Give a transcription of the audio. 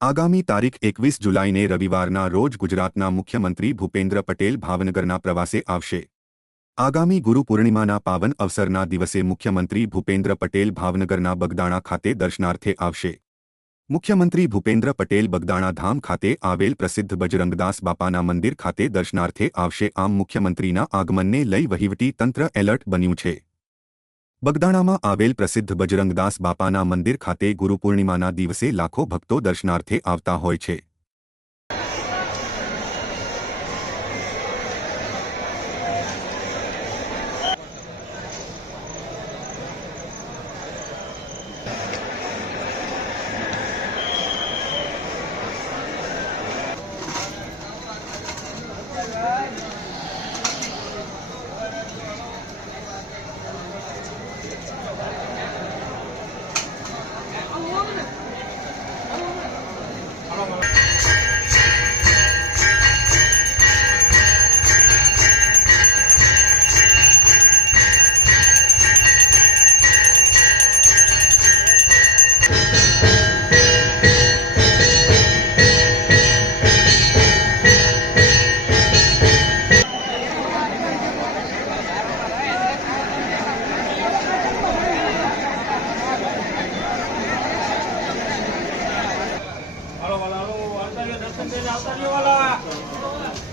આગામી તારીખ એકવીસ જુલાઈને રવિવારના રોજ ગુજરાતના મુખ્યમંત્રી ભૂપેન્દ્ર પટેલ ભાવનગરના પ્રવાસે આવશે. આગામી ગુરુ પૂર્ણિમાના પાવન અવસરના દિવસે મુખ્યમંત્રી ભૂપેન્દ્ર પટેલ ભાવનગરના બગદાણા ખાતે દર્શનાર્થે આવશે. મુખ્યમંત્રી ભૂપેન્દ્ર પટેલ બગદાણા ધામ ખાતે આવેલ પ્રસિદ્ધ બજરંગદાસ બાપાના મંદિર ખાતે દર્શનાર્થે આવશે. આમ મુખ્યમંત્રીના આગમનને લઈ વહીવટી તંત્ર એલર્ટ બન્યું છે. બગદાણામાં આવેલ પ્રસિદ્ધ બજરંગદાસ બાપાના મંદિર ખાતે ગુરુપૂર્ણિમાના દિવસે લાખો ભક્તો દર્શનાર્થે આવતા હોય છે. 这两三六万